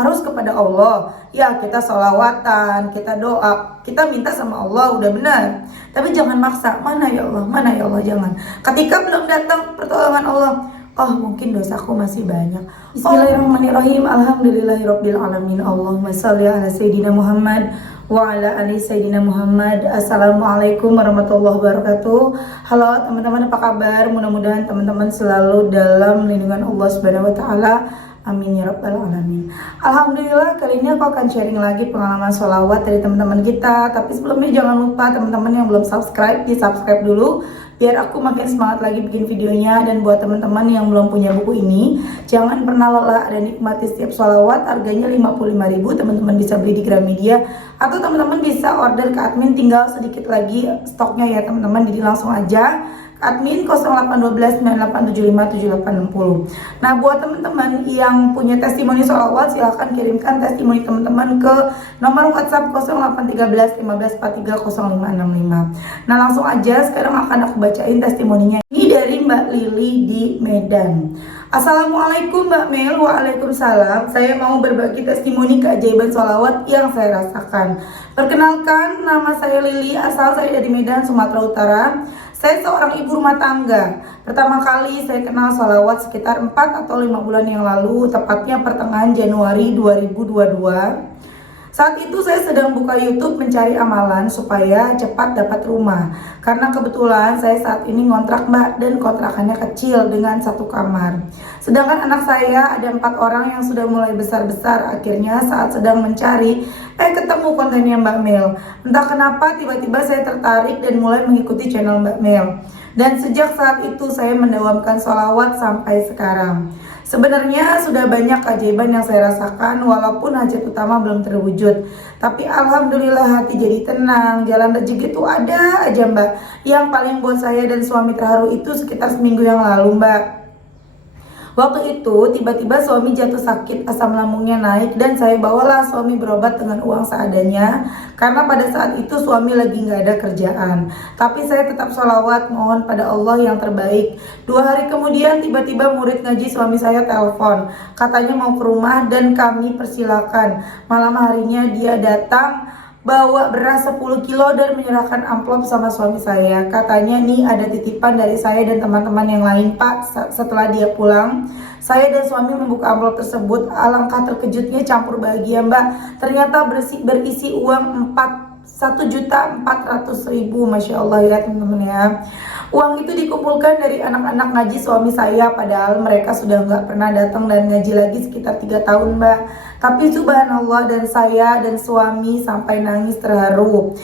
harus kepada Allah. Ya, kita sholawatan, kita doa, kita minta sama Allah, udah benar. Tapi jangan maksa, mana ya Allah, jangan. Ketika belum datang pertolongan Allah, oh mungkin dosaku masih banyak. Bismillahirrahmanirrahim. Alhamdulillahirabbil alamin. Allahumma shalli ala sayyidina Muhammad wa ala ali sayyidina Muhammad. Assalamualaikum warahmatullahi wabarakatuh. Halo teman-teman, apa kabar? Mudah-mudahan teman-teman selalu dalam lindungan Allah Subhanahu wa taala. Amin ya rabbal alamin. Alhamdulillah, kali ini aku akan sharing lagi pengalaman sholawat dari teman-teman kita. Tapi sebelumnya jangan lupa teman-teman yang belum subscribe, di subscribe dulu biar aku makin semangat lagi bikin videonya. Dan buat teman-teman yang belum punya buku ini, jangan pernah lelah dan nikmati setiap sholawat. Harganya 55.000, teman-teman bisa beli di Gramedia atau teman-teman bisa order ke admin, tinggal sedikit lagi stoknya ya teman-teman. Jadi langsung aja admin 081298757860. Nah, buat teman-teman yang punya testimoni sholawat, silahkan kirimkan testimoni teman-teman ke nomor WhatsApp 081315430565. Nah, langsung aja sekarang akan aku bacain testimoninya. Ini dari Mbak Lili di Medan. Assalamualaikum Mbak Mel. Waalaikumsalam. Saya mau berbagi testimoni keajaiban sholawat yang saya rasakan. Perkenalkan, nama saya Lili, asal saya dari Medan, Sumatera Utara. Saya seorang ibu rumah tangga. Pertama kali saya kenal sholawat sekitar 4 atau 5 bulan yang lalu, tepatnya pertengahan Januari 2022. Saat itu saya sedang buka YouTube mencari amalan supaya cepat dapat rumah. Karena kebetulan saya saat ini ngontrak Mbak, dan kontrakannya kecil dengan 1 kamar. Sedangkan anak saya ada 4 orang yang sudah mulai besar-besar. Akhirnya saat sedang mencari, ketemu kontennya Mbak Mel. Entah kenapa tiba-tiba saya tertarik dan mulai mengikuti channel Mbak Mel. Dan sejak saat itu saya mendawamkan sholawat sampai sekarang. Sebenarnya sudah banyak keajaiban yang saya rasakan walaupun hajat utama belum terwujud. Tapi alhamdulillah hati jadi tenang, jalan rezeki itu ada aja Mbak. Yang paling buat saya dan suami terharu itu sekitar seminggu yang lalu Mbak. Waktu itu tiba-tiba suami jatuh sakit, asam lambungnya naik, dan saya bawalah suami berobat dengan uang seadanya. Karena pada saat itu suami lagi nggak ada kerjaan. Tapi saya tetap sholawat, mohon pada Allah yang terbaik. 2 hari kemudian tiba-tiba murid ngaji suami saya telepon. Katanya mau ke rumah dan kami persilakan. Malam harinya dia datang bawa beras 10 kilo dan menyerahkan amplop sama suami saya. Katanya nih ada titipan dari saya dan teman-teman yang lain Pak. Setelah dia pulang, saya dan suami membuka amplop tersebut. Alangkah terkejutnya campur bahagia Mbak. Ternyata berisi uang 1.400.000. Masya Allah ya teman-teman ya. Uang itu dikumpulkan dari anak-anak ngaji suami saya, padahal mereka sudah nggak pernah datang dan ngaji lagi sekitar 3 tahun Mbak. Tapi subhanallah, dan saya dan suami sampai nangis terharu.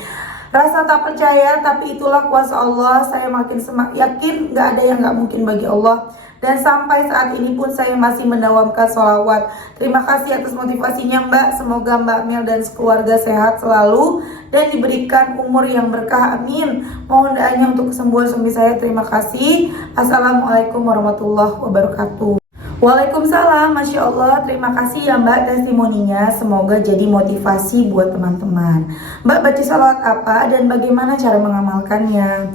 Rasa tak percaya, tapi itulah kuasa Allah. Saya makin yakin nggak ada yang nggak mungkin bagi Allah. Dan sampai saat ini pun saya masih mendawamkan sholawat. Terima kasih atas motivasinya Mbak. Semoga Mbak Mel dan keluarga sehat selalu dan diberikan umur yang berkah, amin. Mohon doanya untuk kesembuhan suami saya. Terima kasih. Assalamualaikum warahmatullahi wabarakatuh. Waalaikumsalam. Masya Allah, terima kasih ya Mbak testimoninya. Semoga jadi motivasi buat teman-teman. Mbak baca sholawat apa dan bagaimana cara mengamalkannya?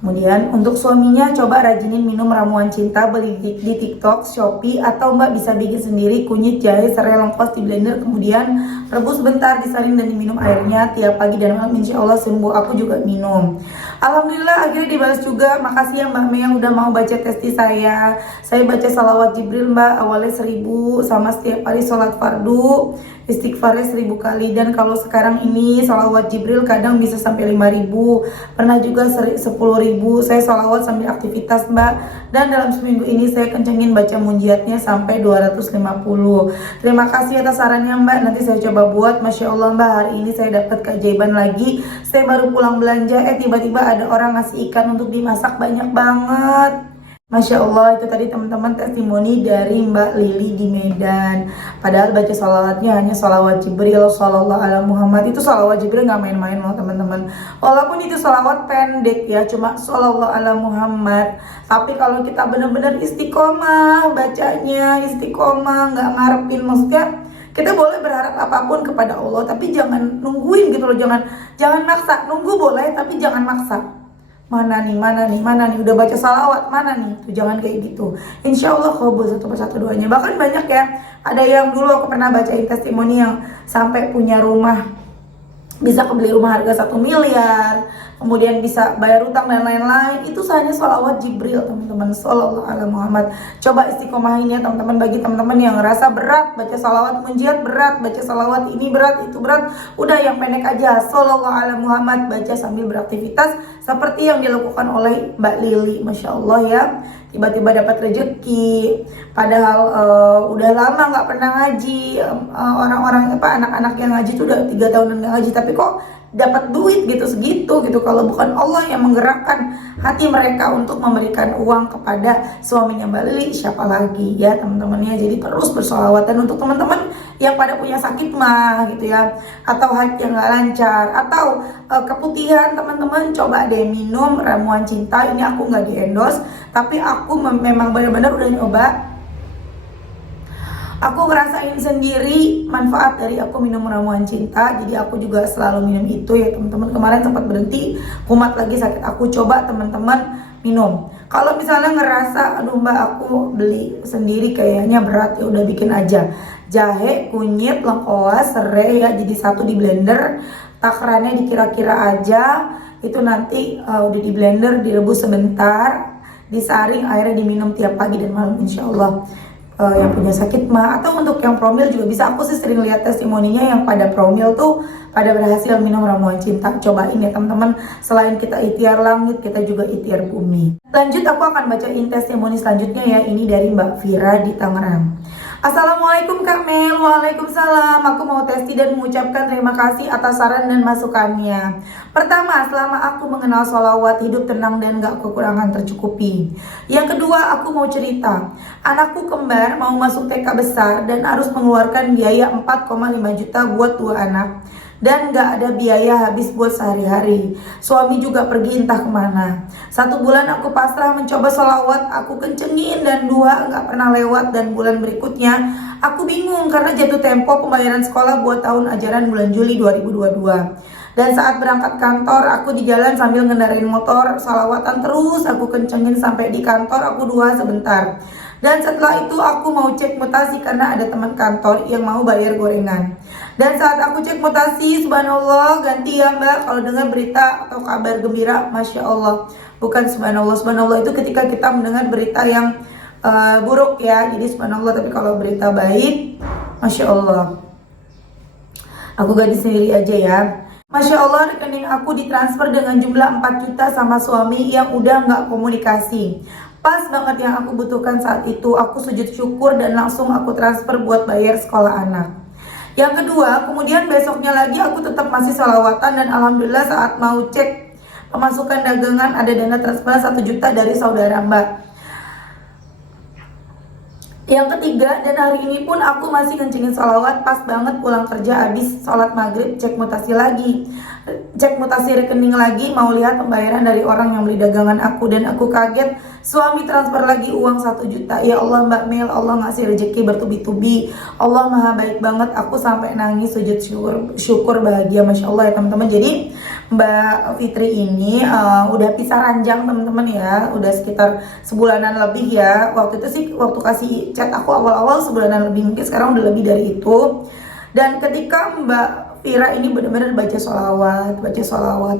Kemudian untuk suaminya, coba rajinin minum ramuan cinta, beli di TikTok, Shopee, atau Mbak bisa bikin sendiri kunyit, jahe, serai, lengkuas di blender, kemudian rebus bentar, disaring dan diminum airnya tiap pagi dan malam. Insya Allah sembuh. Aku juga minum. Alhamdulillah akhirnya dibalas juga. Makasih ya Mbak Mei yang udah mau baca testi saya. Saya baca salawat Jibril Mbak, awalnya 1000, sama setiap hari sholat fardu istighfarnya 1000 kali. Dan kalau sekarang ini salawat Jibril kadang bisa sampai 5000, pernah juga 10.000. Saya salawat sambil aktivitas Mbak, dan dalam seminggu ini saya kencengin baca munjiatnya sampai 250. Terima kasih atas sarannya Mbak, nanti saya coba buat. Masya Allah Mbak, hari ini saya dapat keajaiban lagi. Saya baru pulang belanja, tiba-tiba ada orang ngasih ikan untuk dimasak, banyak banget. Masya Allah, itu tadi teman-teman testimoni dari Mbak Lili di Medan. Padahal baca sholawatnya hanya sholawat Jibril, Shallallahu ala Muhammad. Itu sholawat Jibril nggak main-main loh teman-teman. Walaupun itu sholawat pendek ya, cuma Shallallahu ala Muhammad. Tapi kalau kita benar-benar istiqomah bacanya, istiqomah, nggak ngarepin, maksudnya kita boleh berharap apapun kepada Allah, tapi jangan nungguin gitu loh, jangan maksa. Nunggu boleh, tapi jangan maksa. mana nih, udah baca salawat, mana nih, tuh jangan kayak gitu. Insya Allah kabul satu persatu doanya. Bahkan banyak ya, ada yang dulu aku pernah bacain testimoni yang sampai punya rumah, bisa kebeli rumah harga 1 miliar, kemudian bisa bayar utang dan lain-lain. Itu hanya sholawat Jibril, teman-teman. Shallallahu alaihi Muhammad. Coba istiqomahin ya teman-teman. Bagi teman-teman yang ngerasa berat baca sholawat munjiat, berat baca sholawat ini berat, itu berat, udah yang pendek aja. Shallallahu alaihi Muhammad, baca sambil beraktivitas seperti yang dilakukan oleh Mbak Lili. Masya Allah ya, tiba-tiba dapat rezeki, padahal udah lama nggak pernah ngaji. Orang-orang anak-anak yang ngaji tuh udah 3 tahunan nggak ngaji, tapi kok dapat duit gitu segitu gitu. Kalau bukan Allah yang menggerakkan hati mereka untuk memberikan uang kepada suaminya Mbak Lili, siapa lagi ya teman-teman ya. Jadi terus bersolawatan untuk teman-teman yang pada punya sakit mah gitu ya, atau haid yang nggak lancar, atau keputihan. Teman-teman coba deh minum ramuan cinta. Ini aku nggak di endorse, tapi aku memang benar-benar udah nyoba. Aku ngerasain sendiri manfaat dari aku minum ramuan cinta. Jadi aku juga selalu minum itu ya teman-teman. Kemarin sempat berhenti, kumat lagi sakit, aku coba teman-teman minum. Kalau misalnya ngerasa aduh mbak aku beli sendiri kayaknya berat, ya udah bikin aja. Jahe, kunyit, lengkoas, serai ya, jadi satu di blender. Takarannya dikira-kira aja. Itu nanti udah di blender, direbus sebentar, disaring, airnya diminum tiap pagi dan malam insya Allah. Yang punya sakit mah, atau untuk yang promil juga bisa. Aku sih sering lihat testimoninya yang pada promil tuh pada berhasil minum ramuan cinta. Cobain ya teman-teman. Selain kita ikhtiar langit, kita juga ikhtiar bumi. Lanjut, aku akan bacain testimoni selanjutnya ya. Ini dari Mbak Vira di Tangerang. Assalamualaikum Kak Mel. Waalaikumsalam. Aku mau testi dan mengucapkan terima kasih atas saran dan masukannya. Pertama, selama aku mengenal sholawat, hidup tenang dan gak kekurangan tercukupi. Yang kedua, aku mau cerita. Anakku kembar mau masuk TK besar dan harus mengeluarkan biaya 4,5 juta buat 2 anak. Dan gak ada biaya habis buat sehari-hari. Suami juga pergi entah kemana. 1 bulan aku pasrah mencoba sholawat, aku kencengin dan 2 gak pernah lewat. Dan bulan berikutnya aku bingung karena jatuh tempo pembayaran sekolah buat tahun ajaran bulan Juli 2022. Dan saat berangkat kantor, aku di jalan sambil ngendarain motor, sholawatan terus aku kencengin sampai di kantor aku duha sebentar. Dan setelah itu aku mau cek mutasi karena ada teman kantor yang mau bayar gorengan. Dan saat aku cek mutasi, subhanallah, ganti ya mbak kalau dengar berita atau kabar gembira, masya Allah. Bukan subhanallah, subhanallah itu ketika kita mendengar berita yang buruk ya, jadi subhanallah. Tapi kalau berita baik, masya Allah. Aku gadis sendiri aja ya. Masya Allah, rekening aku ditransfer dengan jumlah 4 juta sama suami yang udah gak komunikasi. Pas banget yang aku butuhkan saat itu, aku sujud syukur dan langsung aku transfer buat bayar sekolah anak. Yang kedua, kemudian besoknya lagi aku tetap masih sholawatan dan alhamdulillah saat mau cek pemasukan dagangan ada dana transfer 1 juta dari saudara mbak. Yang ketiga, dan hari ini pun aku masih kencingin sholawat. Pas banget pulang kerja habis sholat maghrib, cek mutasi lagi, cek mutasi rekening lagi, mau lihat pembayaran dari orang yang beli dagangan aku. Dan aku kaget, suami transfer lagi uang 1 juta. Ya Allah Mbak Mel, Allah ngasih rezeki bertubi-tubi. Allah maha baik banget. Aku sampai nangis sujud syukur bahagia, masya Allah ya teman-teman. Jadi Mbak Fitri ini udah pisah ranjang teman-teman ya, udah sekitar sebulanan lebih ya. Waktu itu sih waktu kasih chat aku awal-awal sebulanan lebih, mungkin sekarang udah lebih dari itu. Dan ketika Mbak Vira ini benar-benar baca sholawat,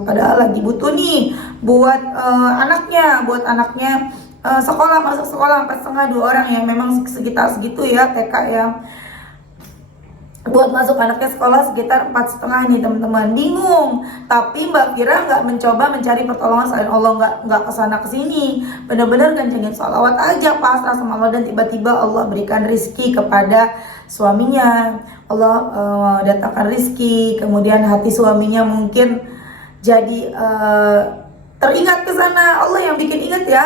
padahal lagi butuh nih buat anaknya sekolah, masuk sekolah 4,5 2 orang ya, memang sekitar segitu ya TK ya. Buat masuk anaknya sekolah sekitar 4,5 nih teman-teman. Bingung, tapi Mbak Vira nggak mencoba mencari pertolongan selain Allah, nggak kesana kesini, bener-bener kencengin sholawat aja, pasrah sama Allah. Dan tiba-tiba Allah berikan rizki kepada suaminya. Allah datangkan rizki, kemudian hati suaminya mungkin jadi teringat ke sana. Allah yang bikin ingat ya,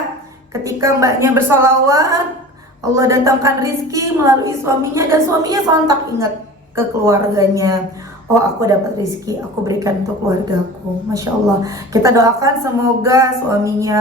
ketika mbaknya bersolawat, Allah datangkan rizki melalui suaminya, dan suaminya sontak ingat ke keluarganya. Oh, aku dapat rezeki, aku berikan untuk keluargaku. Masya Allah. Kita doakan semoga suaminya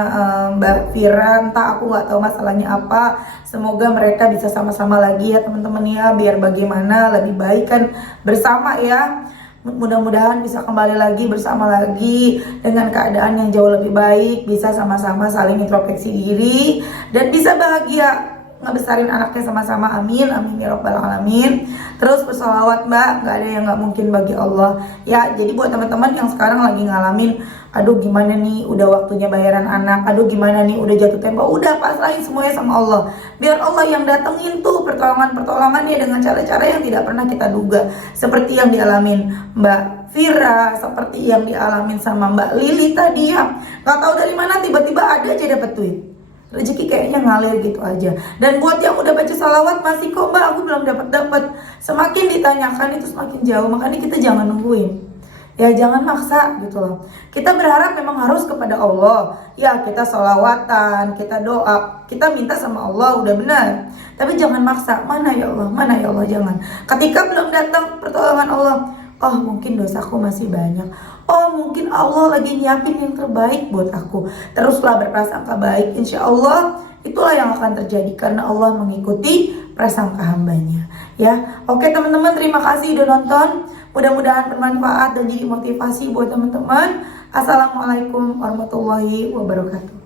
Mbak Vira, entah aku nggak tahu masalahnya apa, semoga mereka bisa sama-sama lagi ya teman-teman ya, biar bagaimana lebih baik kan bersama ya. mudah-mudahan bisa kembali lagi bersama lagi dengan keadaan yang jauh lebih baik, bisa sama-sama saling introspeksi diri dan bisa bahagia ngebesarin anaknya sama-sama. Amin amin ya robbal alamin. Terus bersolawat mbak, nggak ada yang nggak mungkin bagi Allah ya. Jadi buat teman-teman yang sekarang lagi ngalamin, aduh gimana nih udah waktunya bayaran anak, aduh gimana nih udah jatuh tempo, udah pasrahin semuanya sama Allah. Biar Allah yang datengin tuh pertolongannya dengan cara-cara yang tidak pernah kita duga, seperti yang dialamin Mbak Vira, seperti yang dialamin sama Mbak Lili tadi ya. Nggak tahu dari mana tiba-tiba ada aja dapet tweet, rezeki kayaknya ngalir gitu aja. Dan buat yang udah baca salawat masih kok mbak, aku belum dapat. Semakin ditanyakan itu semakin jauh, makanya kita jangan nungguin ya, jangan maksa gitu loh. Kita berharap memang harus kepada Allah ya, kita salawatan, kita doa, kita minta sama Allah, udah benar. Tapi jangan maksa, mana ya Allah, jangan. Ketika belum datang pertolongan Allah, oh mungkin dosaku masih banyak, oh mungkin Allah lagi nyiapin yang terbaik buat aku. Teruslah berprasangka baik, insya Allah itulah yang akan terjadi karena Allah mengikuti prasangka hambanya ya. Oke teman-teman, terima kasih udah nonton, mudah-mudahan bermanfaat dan jadi motivasi buat teman-teman. Assalamualaikum warahmatullahi wabarakatuh.